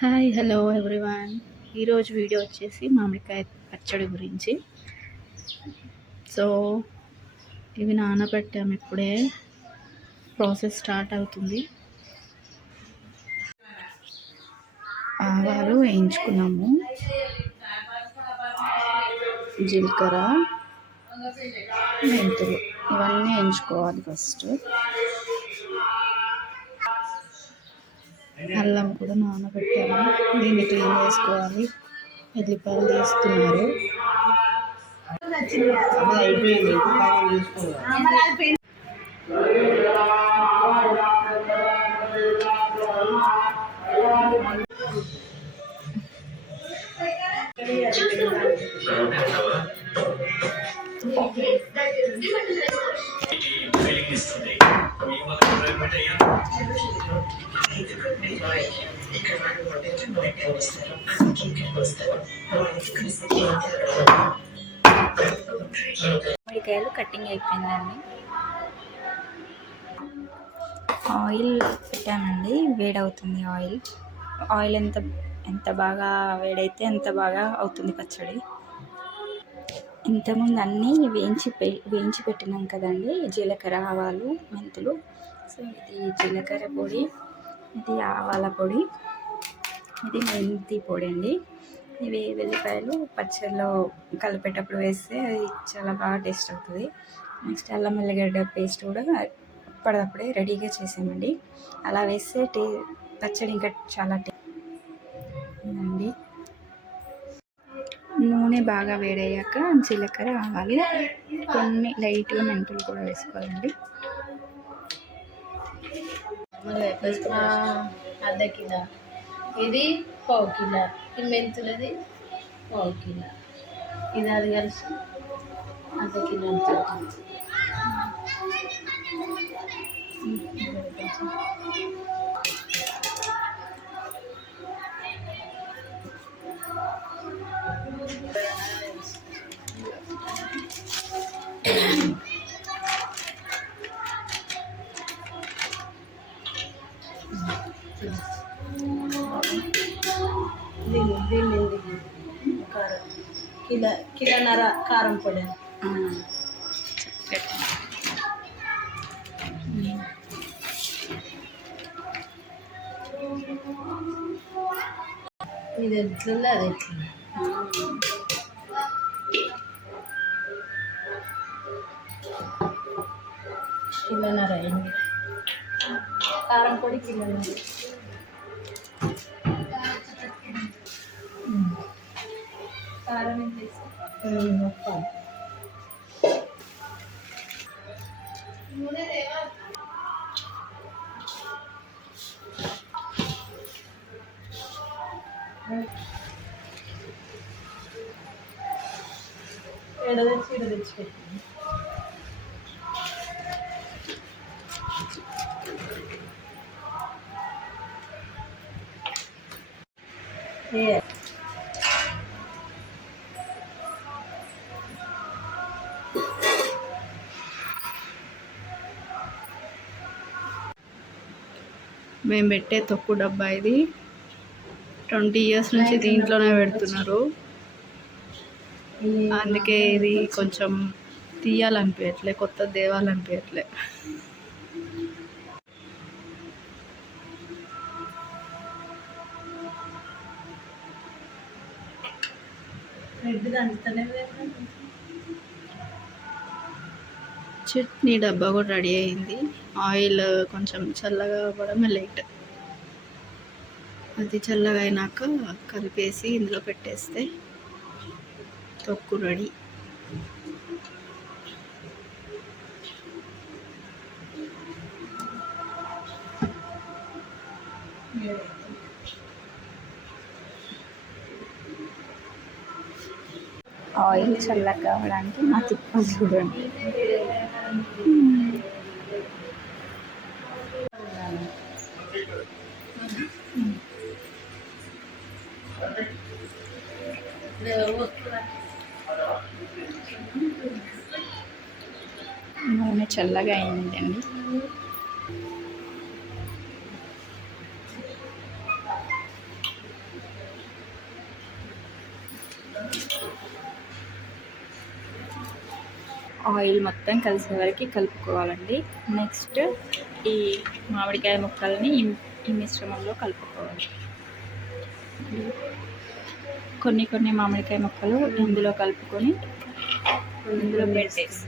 Hi hello everyone. ఈరోజు video వచ్చేసి మామిడికాయ పచ్చడి గురించి. సో ఇవి నానబెట్టాము, ఇప్పుడే ప్రాసెస్ స్టార్ట్ అవుతుంది. ఆవాలు వేయించుకున్నాము, జీలకర్ర, మెంతులు ఇవన్నీ వేయించుకోవాలి. ఫస్ట్ అల్లం కూడా నానబెట్టాము, దీన్ని క్లీన్ చేసుకోవాలి. ఎల్లిపాయలు తీస్తున్నారు. మామిడికాయలు కట్టింగ్ అయిపోయిందండి. ఆయిల్ పెట్టామండి, వేడవుతుంది. ఆయిల్ ఎంత బాగా వేడైతే అంత బాగా అవుతుంది పచ్చడి. ఇంతకుముందు అన్నీ వేయించి పెట్టినాం కదండి, జీలకర్ర, ఆవాలు, మెంతులు. సో ఇది జీలకర్ర పొడి, ఇది ఆవాల పొడి, ఇది మెంతి పొడి అండి. ఇవి వెల్లిపాయలు పచ్చడిలో కలిపేటప్పుడు వేస్తే అది చాలా బాగా టేస్ట్ అవుతుంది. నెక్స్ట్ అల్లం వెల్లిగడ్డ పేస్ట్ కూడా అప్పటికప్పుడే రెడీగా చేసామండి. అలా వేస్తే పచ్చడి ఇంకా చాలా అండి. నూనె బాగా వేడయ్యాక జీలకర్ర, ఆవాలు, కొన్ని లైట్గా మెంతులు కూడా వేసుకోవాలండి. అర్ధ కిలో, ఇది పావు కిలో, ఈ మెంతులది పావు కిలో, ఇది అది కలిసి అర్ధ కిలో ఉంటుంది. దీన్ని కారం కిలోన్నర కారం పొడి. ఇది ఎట్లుంది అది ఎట్లుంది. కిలోన్నర అయింది. కారం పొడి కిలోన్నర. కారం ఎంత వేసి మొత్తం తెచ్చి పెట్టింది. మేము పెట్టే తొక్కు డబ్బా ఇది. 20 years నుంచి దీంట్లోనే పెడుతున్నారు. అందుకే ఇది కొంచెం తీయాలనిపించట్లే, కొత్త దేవాలనిపించట్లే. చట్నీ డబ్బా కూడా రెడీ అయింది. ఆయిల్ కొంచెం చల్లగా అవ్వడమే లేట్. అది చల్లగా అయినాక కలిపేసి ఇందులో పెట్టేస్తే తొక్కు రెడీ. ఆయిల్ చల్లగా కావడానికి మా తిప్పలు చూడండి. నూనె చల్లగా అయిందండి. ఆయిల్ మొత్తం కలిసే వరకు కలుపుకోవాలండి. నెక్స్ట్ ఈ మామిడికాయ ముక్కల్ని ఈ మిశ్రమంలో కలుపుకోవాలి. కొన్ని మామిడికాయ ముక్కలు ఇందులో కలుపుకొని ఇందులో పెట్టేసి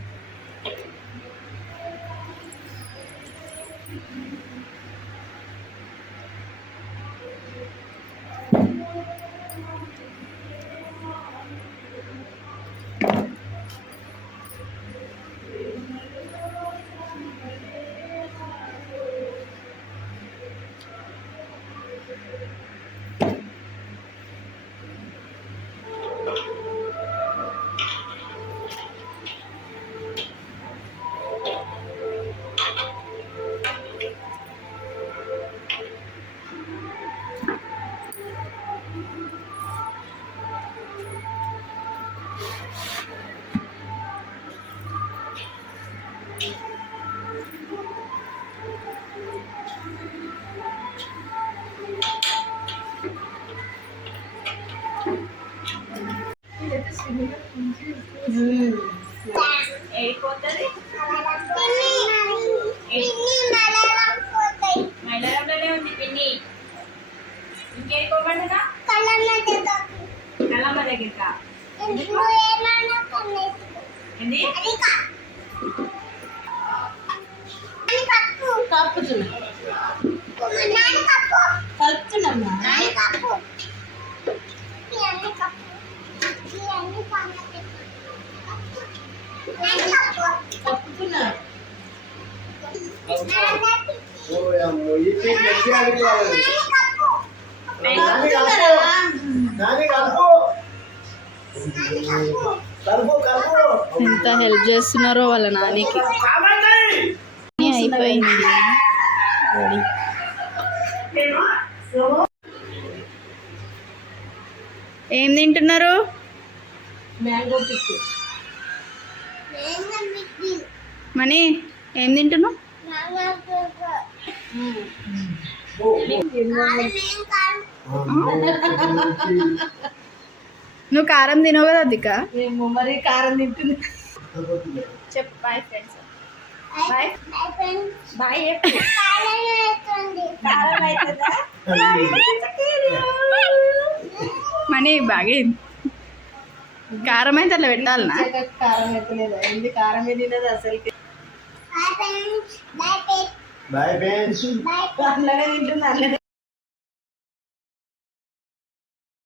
అయిపోతుంది. మైదానంలోనే ఉంది పిన్ని. ఇంకేసుకోమంటున్నా కళ్ళమ్మ దగ్గర కలుపుతున్నా. ఎంత హెల్ప్ చేస్తున్నారో వాళ్ళ నానికి. అయిపోయింది. ఏం తింటున్నారు? Mango pickle. మనీ ఏం తింటున్నావు? నువ్వు కారం తినవు కదా దిక్క? మరి కారం తింటుంది. చెప్పు బాయ్ ఫ్రెండ్స్. Bye bye. మనీ బాగా కారం అయితే అట్లా పెట్టాలనా? కారం అయితే లేదా? ఎందుకు కారం తినదు అసలు. Bye friends. అట్లనే తింటుంది.